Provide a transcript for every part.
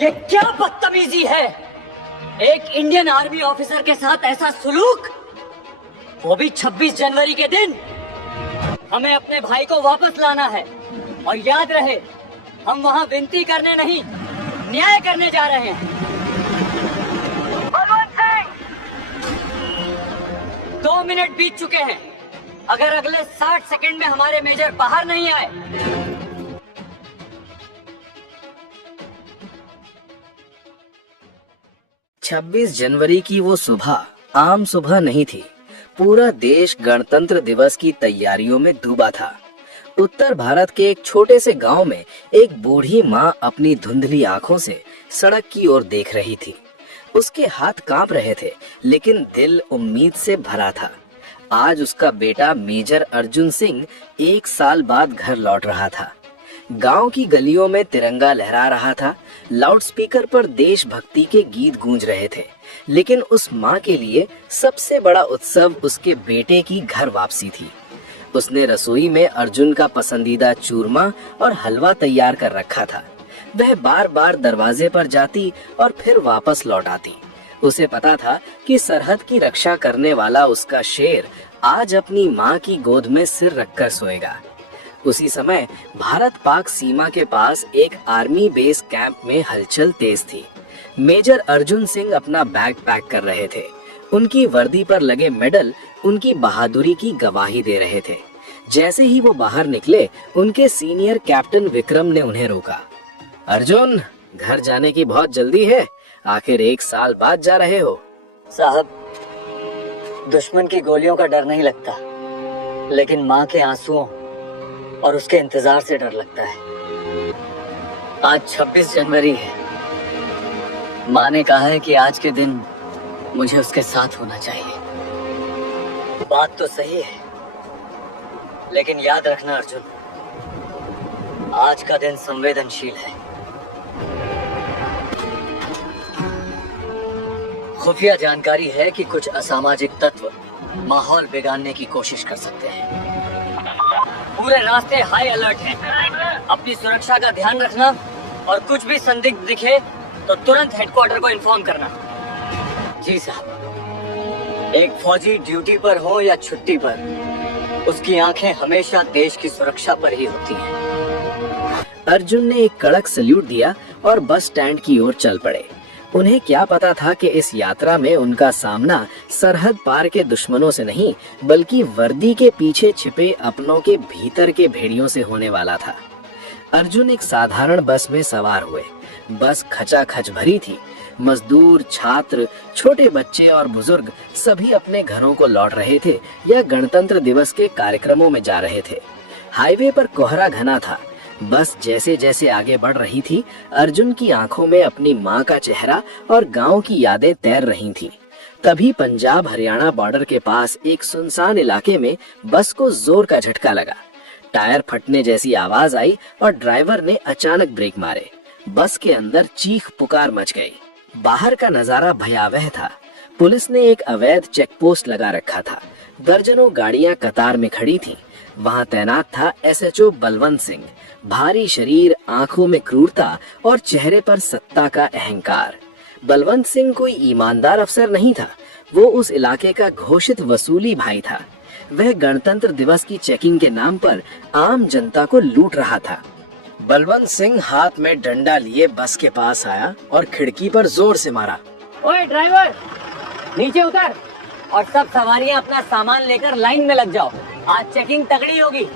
ये क्या बदतमीजी है? एक इंडियन आर्मी ऑफिसर के साथ ऐसा सुलूक, वो भी 26 जनवरी के दिन। हमें अपने भाई को वापस लाना है और याद रहे, हम वहाँ विनती करने नहीं, न्याय करने जा रहे हैं। बलवंत सिंह, 2 मिनट बीत चुके हैं। अगर अगले 60 सेकंड में हमारे मेजर बाहर नहीं आए। 26 जनवरी की वो सुबह आम सुबह नहीं थी। पूरा देश गणतंत्र दिवस की तैयारियों में डूबा था। उत्तर भारत के एक छोटे से गांव में एक बूढ़ी माँ अपनी धुंधली आंखों से सड़क की ओर देख रही थी। उसके हाथ कांप रहे थे, लेकिन दिल उम्मीद से भरा था। आज उसका बेटा मेजर अर्जुन सिंह 1 साल बाद घर लौट रहा था। गांव की गलियों में तिरंगा लहरा रहा था। लाउडस्पीकर पर देशभक्ति के गीत गूंज रहे थे। लेकिन उस माँ के लिए सबसे बड़ा उत्सव उसके बेटे की घर वापसी थी। उसने रसोई में अर्जुन का पसंदीदा चूरमा और हलवा तैयार कर रखा था। वह बार बार दरवाजे पर जाती और फिर वापस लौट आती। उसे पता था कि सरहद की रक्षा करने वाला उसका शेर आज अपनी माँ की गोद में सिर रखकर सोएगा। उसी समय भारत पाक सीमा के पास एक आर्मी बेस कैंप में हलचल तेज थी। मेजर अर्जुन सिंह अपना बैग पैक कर रहे थे। उनकी वर्दी पर लगे मेडल उनकी बहादुरी की गवाही दे रहे थे। जैसे ही वो बाहर निकले, उनके सीनियर कैप्टन विक्रम ने उन्हें रोका। अर्जुन, घर जाने की बहुत जल्दी है, आखिर 1 साल बाद जा रहे हो। साहब, दुश्मन की गोलियों का डर नहीं लगता, लेकिन माँ के आंसुओं और उसके इंतजार से डर लगता है। आज 26 जनवरी है। माँ ने कहा है कि आज के दिन मुझे उसके साथ होना चाहिए। बात तो सही है, लेकिन याद रखना अर्जुन, आज का दिन संवेदनशील है। खुफिया जानकारी है कि कुछ असामाजिक तत्व माहौल बिगाड़ने की कोशिश कर सकते हैं। पूरे रास्ते हाई अलर्ट हैं। अपनी सुरक्षा का ध्यान रखना और कुछ भी संदिग्ध दिखे तो तुरंत हेडक्वार्टर को इन्फॉर्म करना। जी साहब। एक फौजी ड्यूटी पर हो या छुट्टी पर, उसकी आंखें हमेशा देश की सुरक्षा पर ही होती हैं। अर्जुन ने एक कड़क सल्यूट दिया और बस स्टैंड की ओर चल पड़े। उन्हें क्या पता था कि इस यात्रा में उनका सामना सरहद पार के दुश्मनों से नहीं, बल्कि वर्दी के पीछे छिपे अपनों के भीतर के भेड़ियों से होने वाला था। अर्जुन एक साधारण बस में सवार हुए। बस खचाखच भरी थी। मजदूर, छात्र, छोटे बच्चे और बुजुर्ग सभी अपने घरों को लौट रहे थे या गणतंत्र दिवस के कार्यक्रमों में जा रहे थे। हाईवे पर कोहरा घना था। बस जैसे जैसे आगे बढ़ रही थी, अर्जुन की आंखों में अपनी माँ का चेहरा और गांव की यादें तैर रही थीं। तभी पंजाब हरियाणा बॉर्डर के पास एक सुनसान इलाके में बस को जोर का झटका लगा। टायर फटने जैसी आवाज आई और ड्राइवर ने अचानक ब्रेक मारे। बस के अंदर चीख पुकार मच गई। बाहर का नजारा भयावह था। पुलिस ने एक अवैध चेक पोस्ट लगा रखा था। दर्जनों गाड़ियां कतार में खड़ी थीं। वहां तैनात था एसएचओ बलवंत सिंह। भारी शरीर, आंखों में क्रूरता और चेहरे पर सत्ता का अहंकार। बलवंत सिंह कोई ईमानदार अफसर नहीं था। वो उस इलाके का घोषित वसूली भाई था। वह गणतंत्र दिवस की चेकिंग के नाम पर आम जनता को लूट रहा था। बलवंत सिंह हाथ में डंडा लिए बस के पास आया और खिड़की पर जोर से मारा। ओए ड्राइवर, नीचे उतर और सब सवारियां अपना सामान लेकर लाइन में लग जाओ। आज चेकिंग तगड़ी होगी।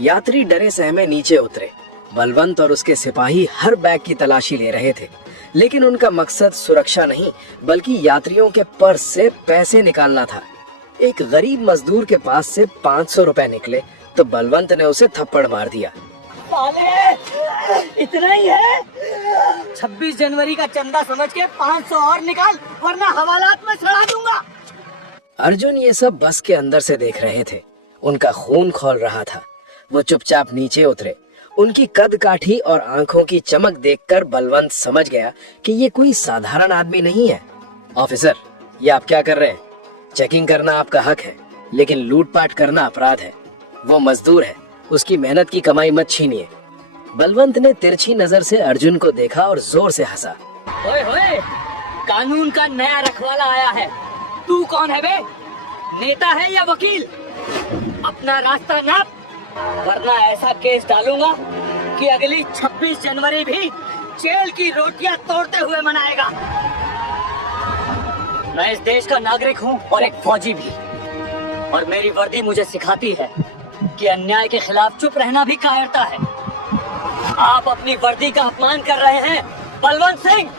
यात्री डरे सहमे नीचे उतरे। बलवंत और उसके सिपाही हर बैग की तलाशी ले रहे थे, लेकिन उनका मकसद सुरक्षा नहीं, बल्कि यात्रियों के पर्स से पैसे निकालना था। एक गरीब मजदूर के पास से 500 रुपए निकले तो बलवंत ने उसे थप्पड़ मार दिया। साले, इतना ही है? 26 जनवरी का चंदा समझ के 500 और निकाल, वरना हवालात में सड़ा दूंगा। अर्जुन ये सब बस के अंदर से देख रहे थे। उनका खून खौल रहा था। वो चुपचाप नीचे उतरे। उनकी कद काठी और आंखों की चमक देखकर बलवंत समझ गया कि ये कोई साधारण आदमी नहीं है। ऑफिसर, ये आप क्या कर रहे हैं? चेकिंग करना आपका हक है, लेकिन लूटपाट करना अपराध है। वो मजदूर है, उसकी मेहनत की कमाई मत छीनिए। बलवंत ने तिरछी नजर से अर्जुन को देखा और जोर से हंसा। ओए होए, कानून का नया रखवाला आया है। तू कौन है बे? नेता है या वकील? अपना रास्ता नाप, वरना ऐसा केस डालूंगा कि अगली 26 जनवरी भी जेल की रोटियां तोड़ते हुए मनाएगा। मैं इस देश का नागरिक हूँ और एक फौजी भी, और मेरी वर्दी मुझे सिखाती है कि अन्याय के खिलाफ चुप रहना भी कायरता है। आप अपनी वर्दी का अपमान कर रहे हैं बलवंत सिंह।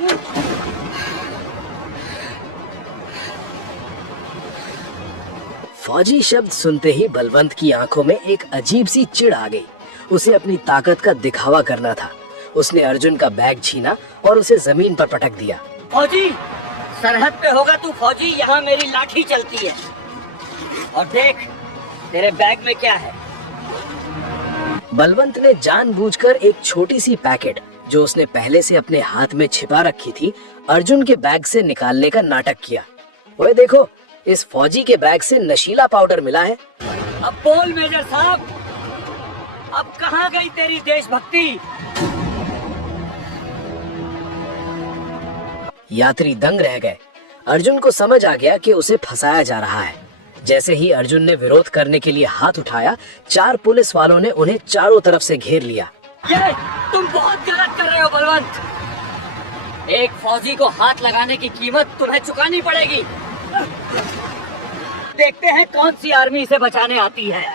फौजी शब्द सुनते ही बलवंत की आंखों में एक अजीब सी चिढ़ आ गई। उसे अपनी ताकत का दिखावा करना था। उसने अर्जुन का बैग छीना और उसे जमीन पर पटक दिया। फौजी, सरहद पे होगा तू फौजी, यहाँ मेरी लाठी चलती है। और देख तेरे बैग में क्या है। बलवंत ने जानबूझकर एक छोटी सी पैकेट जो उसने पहले से अपने हाथ में छिपा रखी थी, अर्जुन के बैग से निकालने का नाटक किया। ओए देखो, इस फौजी के बैग से नशीला पाउडर मिला है। अब बोल मेजर साहब, अब कहाँ गई तेरी देशभक्ति? यात्री दंग रह गए। अर्जुन को समझ आ गया कि उसे फंसाया जा रहा है। जैसे ही अर्जुन ने विरोध करने के लिए हाथ उठाया, 4 पुलिस वालों ने उन्हें चारों तरफ से घेर लिया। ये तुम बहुत गलत कर रहे हो बलवंत। एक फौजी को हाथ लगाने की कीमत तुम्हें चुकानी पड़ेगी। देखते हैं कौन सी आर्मी इसे बचाने आती है।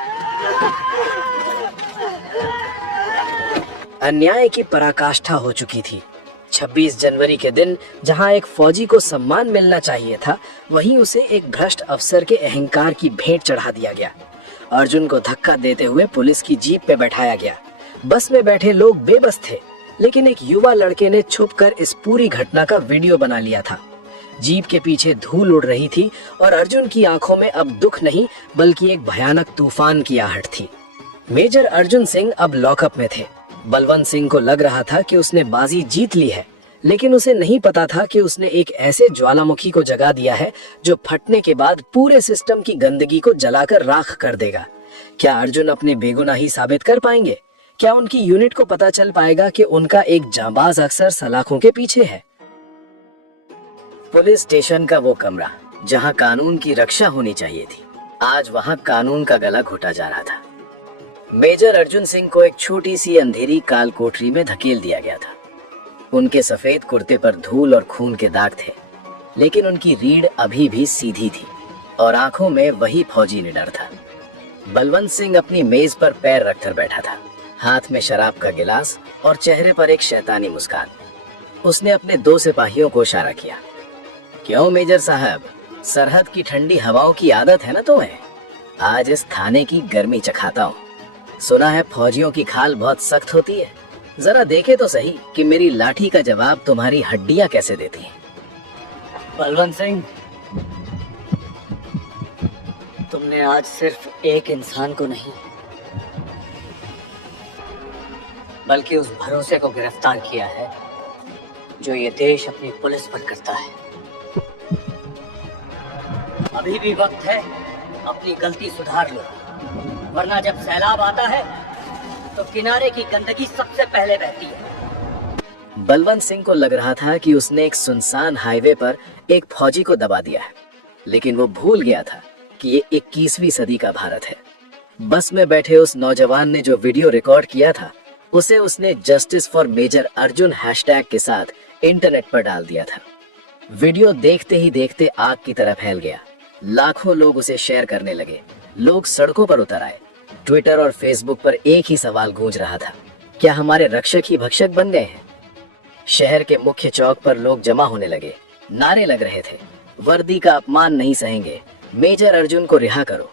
अन्याय की पराकाष्ठा हो चुकी थी। 26 जनवरी के दिन जहां एक फौजी को सम्मान मिलना चाहिए था, वहीं उसे एक भ्रष्ट अफसर के अहंकार की भेंट चढ़ा दिया गया। अर्जुन को धक्का देते हुए पुलिस की जीप पे बैठाया गया। बस में बैठे लोग बेबस थे, लेकिन एक युवा लड़के ने छुपकर इस पूरी घटना का वीडियो बना लिया था। जीप के पीछे धूल उड़ रही थी और अर्जुन की आंखों में अब दुख नहीं बल्कि एक भयानक तूफान की आहट थी। मेजर अर्जुन सिंह अब लॉकअप में थे। बलवंत सिंह को लग रहा था कि उसने बाजी जीत ली है, लेकिन उसे नहीं पता था कि उसने एक ऐसे ज्वालामुखी को जगा दिया है जो फटने के बाद पूरे सिस्टम की गंदगी को जलाकर राख कर देगा। क्या अर्जुन अपने बेगुनाही साबित कर पाएंगे? क्या उनकी यूनिट को पता चल पाएगा कि उनका एक जांबाज अफसर सलाखों के पीछे है? पुलिस स्टेशन का वो कमरा जहां कानून की रक्षा होनी चाहिए थी, आज वहां कानून का गला घोटा जा रहा था। मेजर अर्जुन सिंह को एक छोटी सी अंधेरी काल कोठरी में धकेल दिया गया था। उनके सफेद कुर्ते पर धूल और खून के दाग थे, लेकिन उनकी रीढ़ अभी भी सीधी थी और आंखों में वही फौजी निडर था। बलवंत सिंह अपनी मेज पर पैर रखकर बैठा था, हाथ में शराब का गिलास और चेहरे पर एक शैतानी मुस्कान। उसने अपने 2 सिपाहियों को इशारा किया। क्यों मेजर साहब, सरहद की ठंडी हवाओं की आदत है ना तुम्हें? आज इस थाने की गर्मी चखाता हूँ। सुना है फौजियों की खाल बहुत सख्त होती है। जरा देखे तो सही कि मेरी लाठी का जवाब तुम्हारी हड्डियां कैसे देती हैं। बलवंत सिंह, तुमने आज सिर्फ एक इंसान को नहीं बल्कि उस भरोसे को गिरफ्तार किया है जो ये देश अपनी पुलिस पर करता है। अभी भी वक्त है, अपनी गलती सुधार लो, वरना जब सैलाब आता है तो किनारे की गंदगी सबसे पहले बहती है। बलवंत सिंह को लग रहा था कि उसने एक सुनसान हाईवे पर एक फौजी को दबा दिया है, लेकिन वो भूल गया था कि ये 21वीं सदी का भारत है। बस में बैठे उस नौजवान ने जो वीडियो रिकॉर्ड किया था, उसे उसने justice for major Arjun hashtag के साथ इंटरनेट पर डाल दिया था। वीडियो देखते ही देखते आग की तरह फैल गया। लाखों लोग उसे शेयर करने लगे। लोग सड़कों पर उतर आए। ट्विटर और फेसबुक पर एक ही सवाल गूंज रहा था, क्या हमारे रक्षक ही भक्षक बन गए हैं? शहर के मुख्य चौक पर लोग जमा होने लगे। नारे लग रहे थे, वर्दी का अपमान नहीं सहेंगे, मेजर अर्जुन को रिहा करो।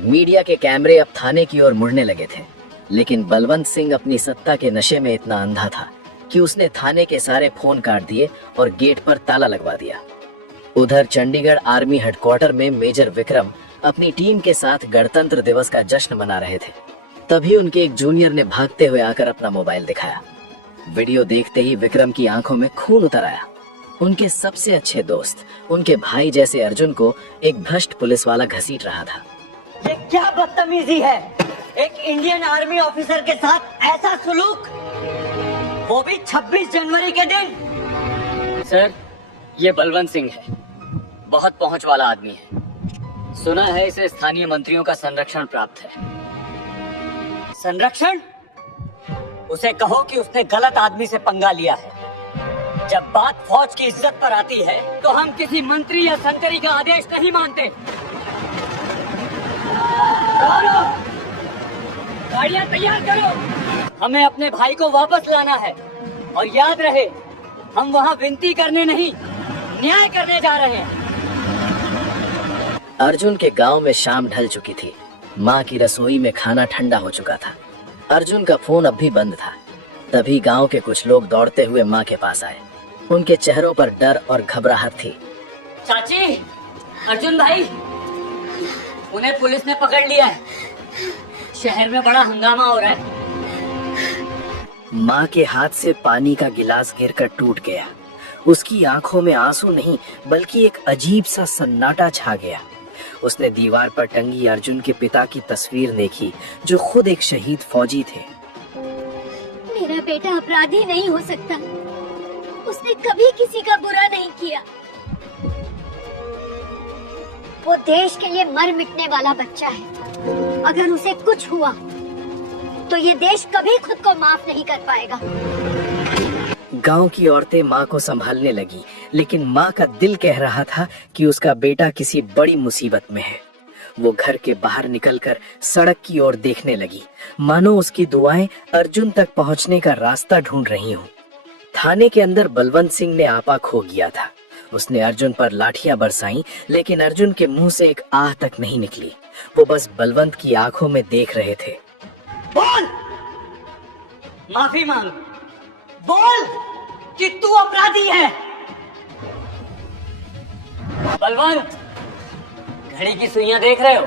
मीडिया के कैमरे अब थाने की ओर मुड़ने लगे थे, लेकिन बलवंत सिंह अपनी सत्ता के नशे में इतना अंधा था कि उसने थाने के सारे फोन काट दिए और गेट पर ताला लगवा दिया। उधर चंडीगढ़ आर्मी हेडक्वार्टर में मेजर विक्रम अपनी टीम के साथ गणतंत्र दिवस का जश्न मना रहे थे। तभी उनके एक जूनियर ने भागते हुए आकर अपना मोबाइल दिखाया। वीडियो देखते ही विक्रम की आंखों में खून उतर आया। उनके सबसे अच्छे दोस्त, उनके भाई जैसे अर्जुन को एक भ्रष्ट पुलिस वाला घसीट रहा था। ये क्या बदतमीजी है? एक इंडियन आर्मी ऑफिसर के साथ ऐसा सुलूक? वो भी 26 जनवरी के दिन। सर, ये बलवंत सिंह है, बहुत पहुंच वाला आदमी है। सुना है इसे स्थानीय मंत्रियों का संरक्षण प्राप्त है। संरक्षण? उसे कहो कि उसने गलत आदमी से पंगा लिया है। जब बात फौज की इज्जत पर आती है तो हम किसी मंत्री या संतरी का आदेश नहीं मानते। गाड़ियां तैयार करो, हमें अपने भाई को वापस लाना है। और याद रहे, हम वहाँ विनती करने नहीं, न्याय करने जा रहे हैं। अर्जुन के गांव में शाम ढल चुकी थी। माँ की रसोई में खाना ठंडा हो चुका था। अर्जुन का फोन अब भी बंद था। तभी गांव के कुछ लोग दौड़ते हुए माँ के पास आए। उनके चेहरों पर डर और घबराहट थी। चाची, अर्जुन भाई, उन्हें पुलिस ने पकड़ लिया है। शहर में बड़ा हंगामा हो रहा है। माँ के हाथ से पानी का गिलास गिरकर टूट गया। उसकी आंखों में आंसू नहीं बल्कि एक अजीब सा सन्नाटा छा गया। उसने दीवार पर टंगी अर्जुन के पिता की तस्वीर देखी, जो खुद एक शहीद फौजी थे। मेरा बेटा अपराधी नहीं हो सकता। उसने कभी किसी का बुरा नहीं किया। वो देश के लिए मर मिटने वाला बच्चा है। अगर उसे कुछ हुआ तो ये देश कभी खुद को माफ नहीं कर पाएगा। गांव की औरतें माँ को संभालने लगी, लेकिन माँ का दिल कह रहा था कि उसका बेटा किसी बड़ी मुसीबत में है। वो घर के बाहर निकलकर सड़क की ओर देखने लगी, मानो उसकी दुआएं अर्जुन तक पहुंचने का रास्ता ढूंढ रही हों। थाने के अंदर बलवंत सिंह ने आपा खो गया था। उसने अर्जुन पर लाठियां बरसाई, लेकिन अर्जुन के मुंह से एक आह तक नहीं निकली। वो बस बलवंत की आंखों में देख रहे थे। बोल, माफी मांग, बोल कि तू अपराधी है। बलवंत, घड़ी की सुइयां देख रहे हो?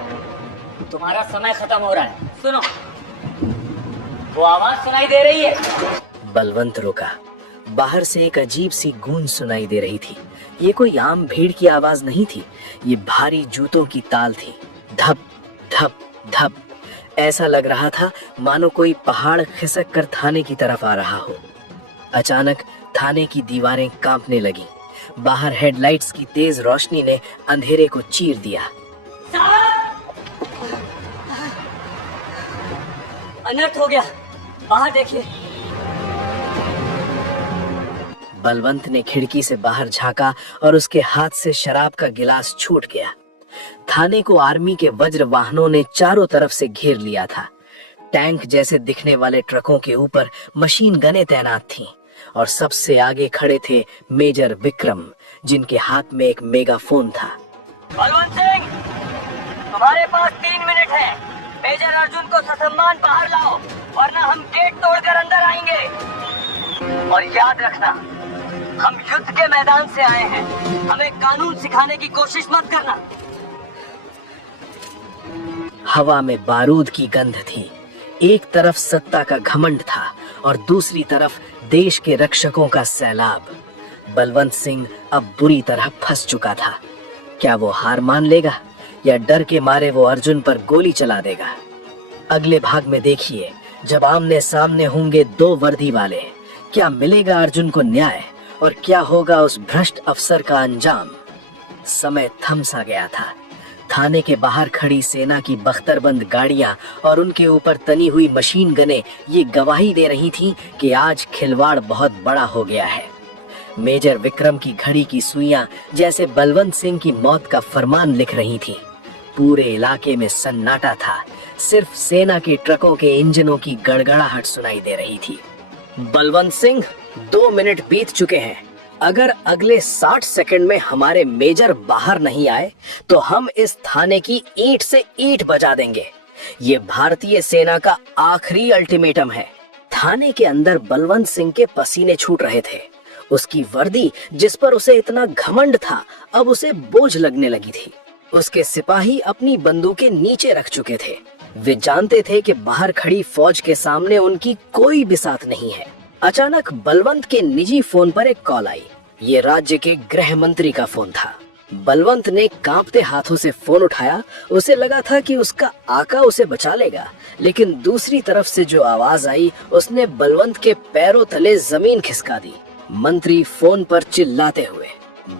तुम्हारा समय खत्म हो रहा है। सुनो, वो आवाज सुनाई दे रही है। बलवंत रुका। बाहर से एक अजीब सी गूंज सुनाई दे रही थी। ये कोई आम भीड़ की आवाज नहीं थी, ये भारी जूतों की ताल थी। धप धप धप। ऐसा लग रहा था मानो कोई पहाड़ खिसक कर थाने की तरफ आ रहा हो। अचानक थाने की दीवारें कांपने लगीं। बाहर हेडलाइट्स की तेज रोशनी ने अंधेरे को चीर दिया। अनर्थ हो गया, बाहर देखिए। बलवंत ने खिड़की से बाहर झांका और उसके हाथ से शराब का गिलास छूट गया। थाने को आर्मी के वज्र वाहनों ने चारों तरफ से घेर लिया था। टैंक जैसे दिखने वाले ट्रकों के ऊपर मशीन गनें तैनात थीं और सबसे आगे खड़े थे मेजर विक्रम, जिनके हाथ में एक मेगाफोन था। बलवंत सिंह, तुम्हारे पास 3 मिनट है। मेजर अर्जुन को ससम्मान बाहर लाओ, वरना हम गेट तोड़कर अंदर आएंगे। और याद रखना, हम युद्ध के मैदान से आए हैं। हमें कानून सिखाने की कोशिश मत करना। हवा में बारूद की गंध थी। एक तरफ सत्ता का घमंड था और दूसरी तरफ देश के रक्षकों का सैलाब। बलवंत सिंह अब बुरी तरह फंस चुका था। क्या वो हार मान लेगा या डर के मारे वो अर्जुन पर गोली चला देगा? अगले भाग में देखिए, जब आमने सामने होंगे दो वर्दी वाले, क्या मिलेगा अर्जुन को न्याय और क्या होगा उस भ्रष्ट अफसर का अंजाम? समय थम सा गया था। थाने के बाहर खड़ी सेना की बख्तरबंद गाड़ियां और उनके ऊपर तनी हुई मशीन गनें ये गवाही दे रही थीं कि आज खिलवाड़ बहुत बड़ा हो गया है। मेजर विक्रम की घड़ी की सुइयां जैसे बलवंत सिंह की मौत का फरमान लिख रही थीं। पूरे इलाके में सन्नाटा था। सिर्फ सेना के ट्रकों के इंजनों की गड़गड़ाहट सुनाई दे रही थी। बलवंत सिंह, 2 मिनट बीत चुके हैं। अगर अगले 60 सेकंड में हमारे मेजर बाहर नहीं आए तो हम इस थाने की ईंट से ईंट बजा देंगे। ये भारतीय सेना का आखिरी अल्टीमेटम है। थाने के अंदर बलवंत सिंह के पसीने छूट रहे थे। उसकी वर्दी, जिस पर उसे इतना घमंड था, अब उसे बोझ लगने लगी थी। उसके सिपाही अपनी बंदूकें नीचे रख चुके थे। वे जानते थे कि बाहर खड़ी फौज के सामने उनकी कोई बिसात नहीं है। अचानक बलवंत के निजी फोन पर एक कॉल आई। ये राज्य के गृह मंत्री का फोन था। बलवंत ने कांपते हाथों से फोन उठाया। उसे लगा था कि उसका आका उसे बचा लेगा, लेकिन दूसरी तरफ से जो आवाज आई उसने बलवंत के पैरों तले जमीन खिसका दी। मंत्री फोन पर चिल्लाते हुए,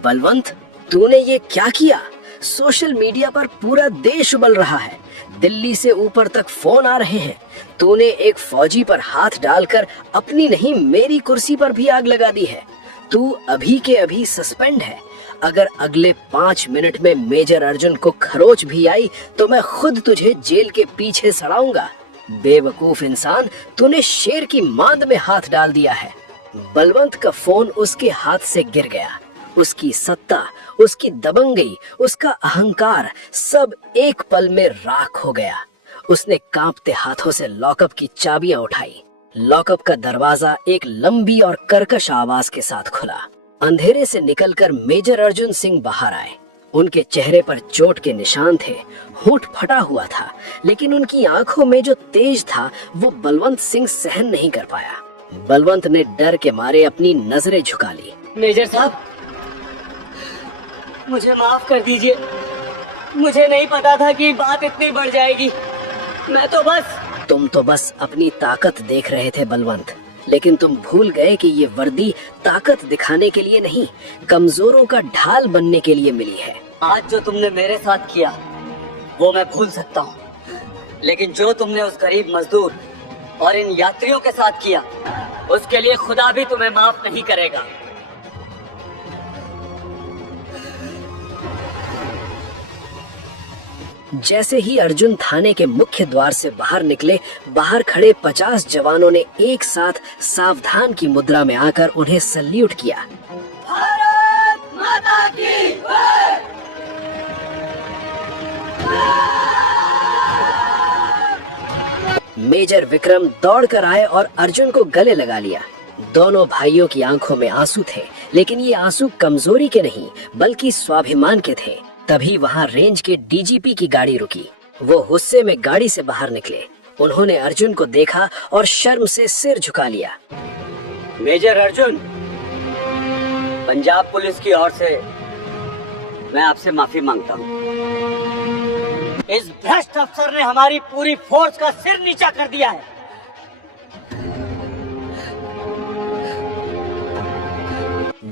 बलवंत, तूने ये क्या किया? सोशल मीडिया पर पूरा देश उबल रहा है, दिल्ली से ऊपर तक फोन आ रहे हैं। तूने एक फौजी पर हाथ डालकर अपनी नहीं मेरी कुर्सी पर भी आग लगा दी है। तू अभी के अभी सस्पेंड है। अगर अगले 5 मिनट में मेजर अर्जुन को खरोच भी आई तो मैं खुद तुझे जेल के पीछे सड़ाऊंगा। बेवकूफ इंसान, तूने शेर की मांद में हाथ डाल दिया है। बलवंत का फोन उसके हाथ से गिर गया। उसकी सत्ता, उसकी दबंगई, उसका अहंकार सब एक पल में राख हो गया। उसने कांपते हाथों से लॉकअप की चाबियां उठाई। लॉकअप का दरवाजा एक लंबी और कर्कश आवाज के साथ खुला। अंधेरे से निकलकर मेजर अर्जुन सिंह बाहर आए। उनके चेहरे पर चोट के निशान थे, होंठ फटा हुआ था, लेकिन उनकी आंखों में जो तेज था वो बलवंत सिंह सहन नहीं कर पाया। बलवंत ने डर के मारे अपनी नजरें झुका ली। मेजर साहब, मुझे माफ कर दीजिए। मुझे नहीं पता था कि बात इतनी बढ़ जाएगी। तुम तो बस अपनी ताकत देख रहे थे बलवंत, लेकिन तुम भूल गए कि ये वर्दी ताकत दिखाने के लिए नहीं, कमजोरों का ढाल बनने के लिए मिली है। आज जो तुमने मेरे साथ किया वो मैं भूल सकता हूँ, लेकिन जो तुमने उस गरीब मजदूर और इन यात्रियों के साथ किया उसके लिए खुदा भी तुम्हें माफ नहीं करेगा। जैसे ही अर्जुन थाने के मुख्य द्वार से बाहर निकले, बाहर खड़े 50 जवानों ने एक साथ सावधान की मुद्रा में आकर उन्हें सल्यूट किया। भारत माता की जय! मेजर विक्रम दौड़कर आए और अर्जुन को गले लगा लिया। दोनों भाइयों की आंखों में आंसू थे, लेकिन ये आंसू कमजोरी के नहीं बल्कि स्वाभिमान के थे। तभी वहाँ रेंज के डीजीपी की गाड़ी रुकी। वो गुस्से में गाड़ी से बाहर निकले। उन्होंने अर्जुन को देखा और शर्म से सिर झुका लिया। मेजर अर्जुन, पंजाब पुलिस की ओर से मैं आपसे माफी मांगता हूँ। इस भ्रष्ट अफसर ने हमारी पूरी फोर्स का सिर नीचा कर दिया है।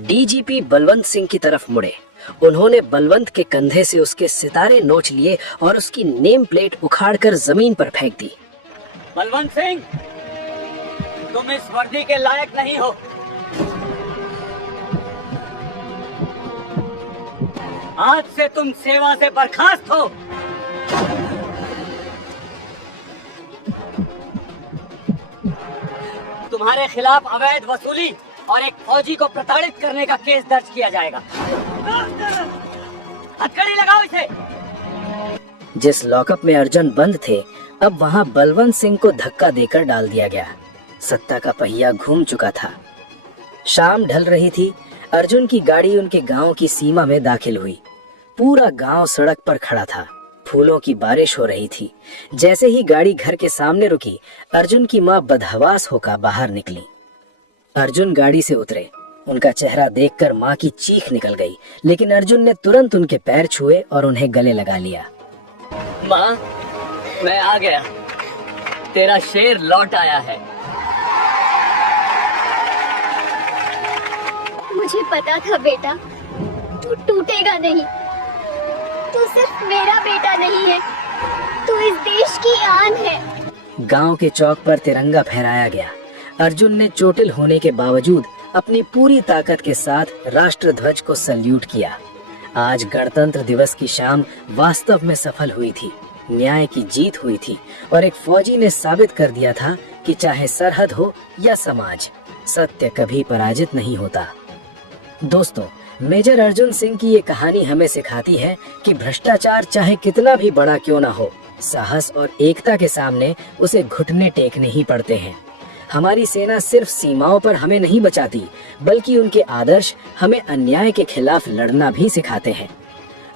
डीजीपी बलवंत सिंह की तरफ मुड़े। उन्होंने बलवंत के कंधे से उसके सितारे नोच लिए और उसकी नेम प्लेट उखाड़कर जमीन पर फेंक दी। बलवंत सिंह, तुम इस वर्दी के लायक नहीं हो। आज से तुम सेवा से बर्खास्त हो। तुम्हारे खिलाफ अवैध वसूली और एक फौजी को प्रताड़ित करने का केस दर्ज किया जाएगा। हथकड़ी लगाओ इसे। जिस लॉकअप में अर्जुन बंद थे, अब वहां बलवंत सिंह को धक्का देकर डाल दिया गया। सत्ता का पहिया घूम चुका था। शाम ढल रही थी। अर्जुन की गाड़ी उनके गांव की सीमा में दाखिल हुई। पूरा गांव सड़क पर खड़ा था। फूलों की बारिश हो रही थी। जैसे ही गाड़ी घर के सामने रुकी, अर्जुन की माँ बदहवास होकर बाहर निकली। अर्जुन गाड़ी से उतरे। उनका चेहरा देखकर माँ की चीख निकल गई, लेकिन अर्जुन ने तुरंत उनके पैर छुए और उन्हें गले लगा लिया। माँ, मैं आ गया। तेरा शेर लौट आया है। मुझे पता था बेटा, तू टूटेगा नहीं। तू सिर्फ मेरा बेटा नहीं है, तू इस देश की आन है। गांव के चौक पर तिरंगा फहराया गया। अर्जुन ने चोटिल होने के बावजूद अपनी पूरी ताकत के साथ राष्ट्र ध्वज को सल्यूट किया। आज गणतंत्र दिवस की शाम वास्तव में सफल हुई थी। न्याय की जीत हुई थी और एक फौजी ने साबित कर दिया था कि चाहे सरहद हो या समाज, सत्य कभी पराजित नहीं होता। दोस्तों, मेजर अर्जुन सिंह की ये कहानी हमें सिखाती है कि भ्रष्टाचार चाहे कितना भी बड़ा क्यों ना हो, साहस और एकता के सामने उसे घुटने टेकने ही पड़ते हैं। हमारी सेना सिर्फ सीमाओं पर हमें नहीं बचाती, बल्कि उनके आदर्श हमें अन्याय के खिलाफ लड़ना भी सिखाते हैं।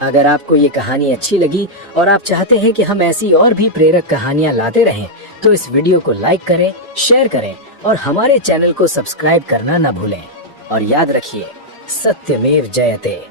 अगर आपको ये कहानी अच्छी लगी और आप चाहते हैं कि हम ऐसी और भी प्रेरक कहानियां लाते रहें, तो इस वीडियो को लाइक करें, शेयर करें और हमारे चैनल को सब्सक्राइब करना न भूलें। और याद रखिए, सत्यमेव जयते।